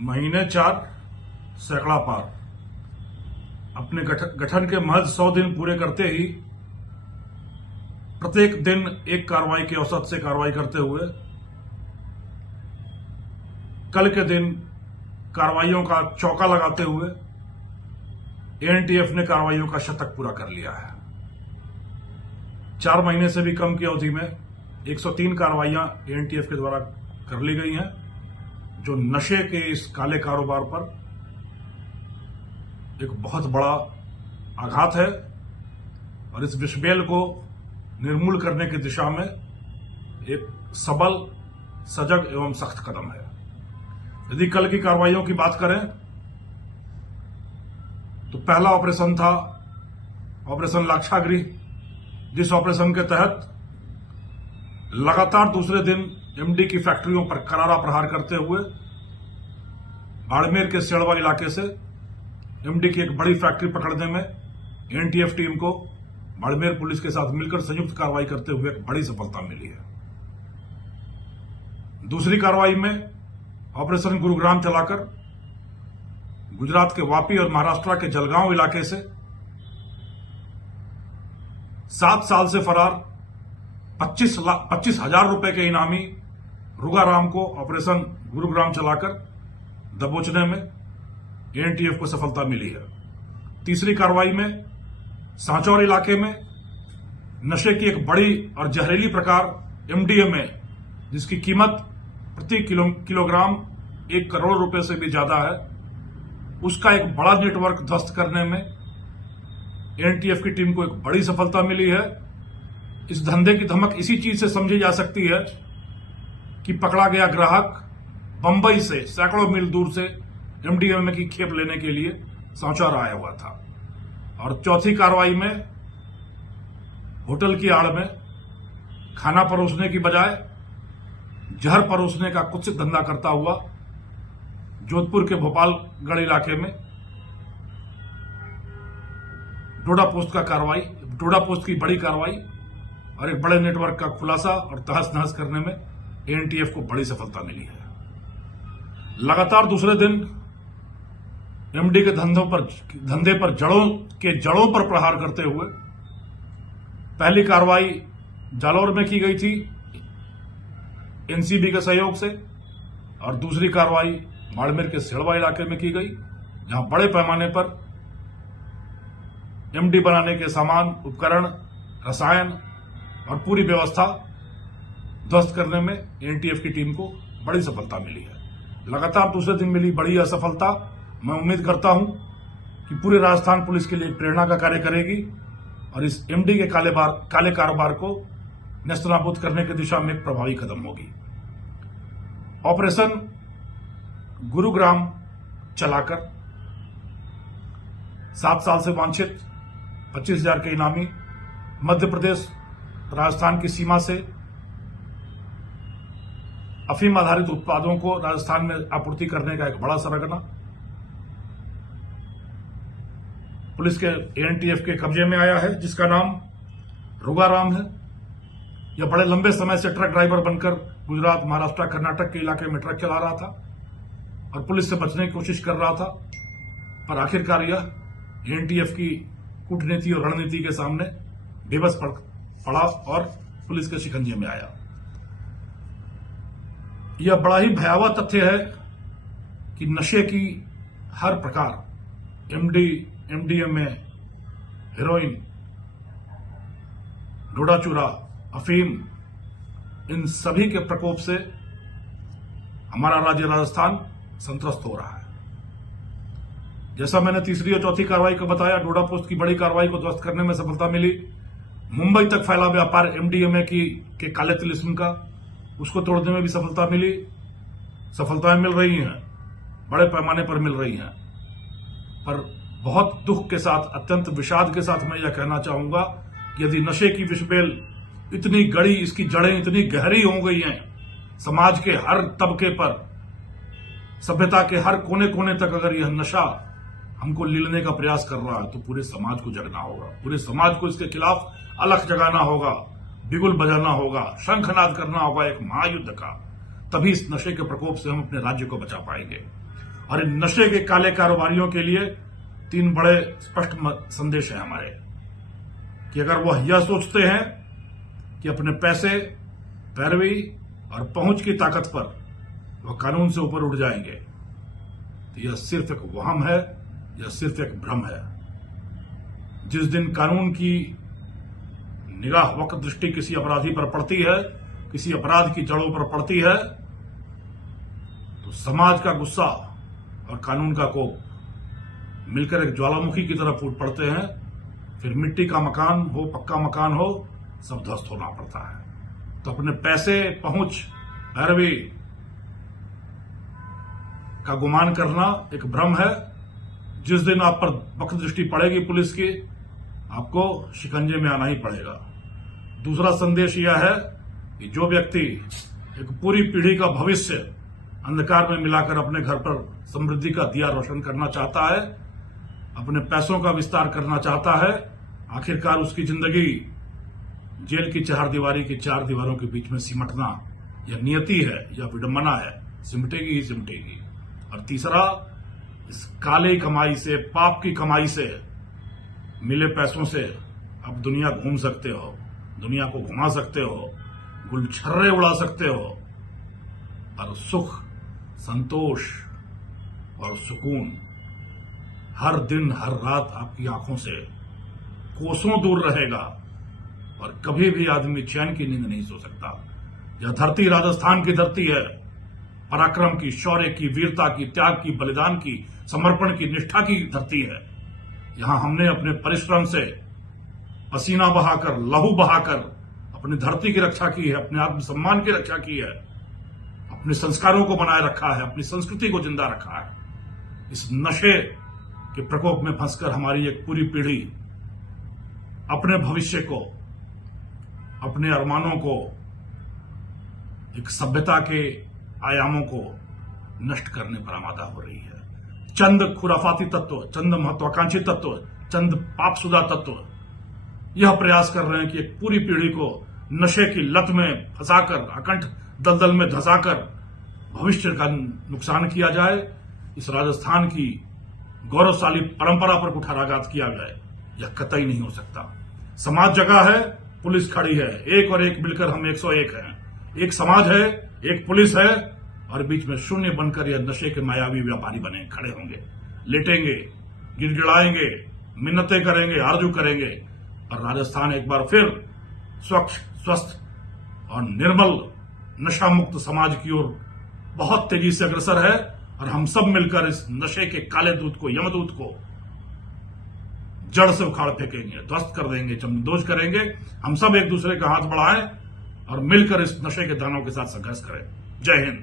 महीने 4 सैकड़ा पार। अपने गठन के महज 100 दिन पूरे करते ही प्रत्येक दिन एक कार्रवाई के औसत से कार्रवाई करते हुए कल के दिन कार्रवाइयों का चौका लगाते हुए एनटीएफ ने कार्रवाइयों का शतक पूरा कर लिया है। 4 महीने से भी कम की अवधि में 103 कार्रवाइयां एनटीएफ के द्वारा कर ली गई हैं, जो नशे के इस काले कारोबार पर एक बहुत बड़ा आघात है और इस विषबेल को निर्मूल करने की दिशा में एक सबल, सजग एवं सख्त कदम है। यदि कल की कार्रवाइयों की बात करें तो पहला ऑपरेशन था ऑपरेशन लाक्षागृह, जिस ऑपरेशन के तहत लगातार दूसरे दिन एमडी की फैक्ट्रियों पर करारा प्रहार करते हुए बाड़मेर के सेड़वा इलाके से एमडी की एक बड़ी फैक्ट्री पकड़ने में एनटीएफ टीम को बाड़मेर पुलिस के साथ मिलकर संयुक्त कार्रवाई करते हुए एक बड़ी सफलता मिली है। दूसरी कार्रवाई में ऑपरेशन गुरुग्राम चलाकर गुजरात के वापी और महाराष्ट्र के जलगांव इलाके से 7 साल से फरार 25,000 रुपए के इनामी रुगाराम को ऑपरेशन गुरुग्राम चलाकर दबोचने में एनटीएफ को सफलता मिली है। तीसरी कार्रवाई में सांचौर इलाके में नशे की एक बड़ी और जहरीली प्रकार एमडीएमए, जिसकी कीमत प्रति किलोग्राम 1 करोड़ रुपए से भी ज्यादा है, उसका एक बड़ा नेटवर्क ध्वस्त करने में एनटीएफ की टीम को एक बड़ी सफलता मिली है। इस धंधे की धमक इसी चीज से समझी जा सकती है कि पकड़ा गया ग्राहक बंबई से सैकड़ों मील दूर से एमडीएमए की खेप लेने के लिए सांचौर आया हुआ था। और चौथी कार्रवाई में होटल की आड़ में खाना परोसने की बजाय जहर परोसने का कुत्सित धंधा करता हुआ जोधपुर के भोपालगढ़ इलाके में डोडा पोस्ट की बड़ी कार्रवाई और एक बड़े नेटवर्क का खुलासा और तहस नहस करने में एनटीएफ को बड़ी सफलता मिली है। लगातार दूसरे दिन एमडी के धंधे पर जड़ों पर प्रहार करते हुए पहली कार्रवाई जालौर में की गई थी एनसीबी के सहयोग से और दूसरी कार्रवाई बाड़मेर के सेड़वा इलाके में की गई, जहां बड़े पैमाने पर एमडी बनाने के सामान, उपकरण, रसायन और पूरी व्यवस्था ध्वस्त करने में एनटीएफ की टीम को बड़ी सफलता मिली है। लगातार दूसरे दिन मिली बड़ी असफलता मैं उम्मीद करता हूं कि पूरे राजस्थान पुलिस के लिए प्रेरणा का कार्य करेगी और इस एमडी के काले कारोबार को नेस्तनाबूद करने की दिशा में एक प्रभावी कदम होगी। ऑपरेशन गुरुग्राम चलाकर 7 साल से वांछित 25,000 के इनामी मध्य प्रदेश राजस्थान की सीमा से अफीम आधारित उत्पादों को राजस्थान में आपूर्ति करने का एक बड़ा सरगना पुलिस के एनटीएफ के कब्जे में आया है, जिसका नाम रुगाराम है। यह बड़े लंबे समय से ट्रक ड्राइवर बनकर गुजरात, महाराष्ट्र, कर्नाटक के इलाके में ट्रक चला रहा था और पुलिस से बचने की कोशिश कर रहा था, पर आखिरकार यह एनटीएफ की कूटनीति और रणनीति के सामने बेबस पड़ा और पुलिस के शिकंजे में आया। यह बड़ा ही भयावह तथ्य है कि नशे की हर प्रकार एमडीएमए, हेरोइन, डोडा चूरा, अफीम, इन सभी के प्रकोप से हमारा राज्य राजस्थान संत्रस्त हो रहा है। जैसा मैंने तीसरी और चौथी कार्रवाई को बताया, डोडा पोस्ट की बड़ी कार्रवाई को ध्वस्त करने में सफलता मिली। मुंबई तक फैला व्यापार एमडीएमए के काले तिलिस्म का, उसको तोड़ने में भी सफलता मिली। सफलताएं मिल रही हैं, बड़े पैमाने पर मिल रही हैं, पर बहुत दुख के साथ, अत्यंत विषाद के साथ मैं यह कहना चाहूंगा कि यदि नशे की विषबेल इतनी गड़ी, इसकी जड़ें इतनी गहरी हो गई हैं, समाज के हर तबके पर, सभ्यता के हर कोने कोने तक अगर यह नशा हमको लीलने का प्रयास कर रहा है, तो पूरे समाज को जगना होगा, पूरे समाज को इसके खिलाफ अलख जगाना होगा, बिगुल बजाना होगा, शंखनाद करना होगा एक महायुद्ध का। तभी इस नशे के प्रकोप से हम अपने राज्य को बचा पाएंगे। और इन नशे के काले कारोबारियों के लिए 3 बड़े स्पष्ट संदेश हैं हमारे कि अगर वह यह सोचते हैं कि अपने पैसे, पैरवी और पहुंच की ताकत पर वह कानून से ऊपर उठ जाएंगे, तो यह सिर्फ एक वहम है, यह सिर्फ एक भ्रम है। जिस दिन कानून की निगाह, वक्त दृष्टि किसी अपराधी पर पड़ती है, किसी अपराध की जड़ों पर पड़ती है, तो समाज का गुस्सा और कानून का कोप मिलकर एक ज्वालामुखी की तरह फूट पड़ते हैं। फिर मिट्टी का मकान हो, पक्का मकान हो, सब ध्वस्त होना पड़ता है। तो अपने पैसे, पहुंच, पैरवी का गुमान करना एक भ्रम है। जिस दिन आप पर वक्त दृष्टि पड़ेगी पुलिस की, आपको शिकंजे में आना ही पड़ेगा। दूसरा संदेश यह है कि जो व्यक्ति एक पूरी पीढ़ी का भविष्य अंधकार में मिलाकर अपने घर पर समृद्धि का दिया रोशन करना चाहता है, अपने पैसों का विस्तार करना चाहता है, आखिरकार उसकी जिंदगी जेल की 4 दीवारी की 4 दीवारों के बीच में सिमटना यह नियति है, यह विडंबना है, सिमटेगी ही सिमटेगी। और तीसरा, इस काली कमाई से, पाप की कमाई से मिले पैसों से आप दुनिया घूम सकते हो, दुनिया को घुमा सकते हो, गुलछर्रे उड़ा सकते हो, और सुख, संतोष और सुकून हर दिन, हर रात आपकी आंखों से कोसों दूर रहेगा और कभी भी आदमी चैन की नींद नहीं सो सकता। यह धरती राजस्थान की धरती है, पराक्रम की, शौर्य की, वीरता की, त्याग की, बलिदान की, समर्पण की, निष्ठा की धरती है। यहां हमने अपने परिश्रम से पसीना बहाकर, लहू बहाकर अपनी धरती की रक्षा की है, अपने आत्मसम्मान की रक्षा की है, अपने संस्कारों को बनाए रखा है, अपनी संस्कृति को जिंदा रखा है। इस नशे के प्रकोप में फंसकर हमारी एक पूरी पीढ़ी अपने भविष्य को, अपने अरमानों को, एक सभ्यता के आयामों को नष्ट करने पर आमादा हो रही है। चंद खुराफाती तत्व, चंद महत्वाकांक्षी तत्व, चंद पापसुदा तत्व यह प्रयास कर रहे हैं कि एक पूरी पीढ़ी को नशे की लत में फंसाकर, अकंठ दलदल में धंसाकर भविष्य का नुकसान किया जाए, इस राजस्थान की गौरवशाली परंपरा पर कुठाराघात किया जाए, यह कतई नहीं हो सकता। समाज जगह है, पुलिस खड़ी है, एक और एक मिलकर हम 101 हैं। एक समाज है, एक पुलिस है, और बीच में शून्य बनकर यह नशे के मायावी व्यापारी बने खड़े होंगे, लेटेंगे, गिड़गिड़ाएंगे, मिन्नतें करेंगे, आरजू करेंगे, और राजस्थान एक बार फिर स्वच्छ, स्वस्थ और निर्मल नशा मुक्त समाज की ओर बहुत तेजी से अग्रसर है। और हम सब मिलकर इस नशे के काले दूत को, यमदूत को जड़ से उखाड़ फेंकेंगे, ध्वस्त कर देंगे, चमदोज करेंगे। हम सब एक दूसरे का हाथ बढ़ाएं और मिलकर इस नशे के दानों के साथ संघर्ष करें। जय हिंद।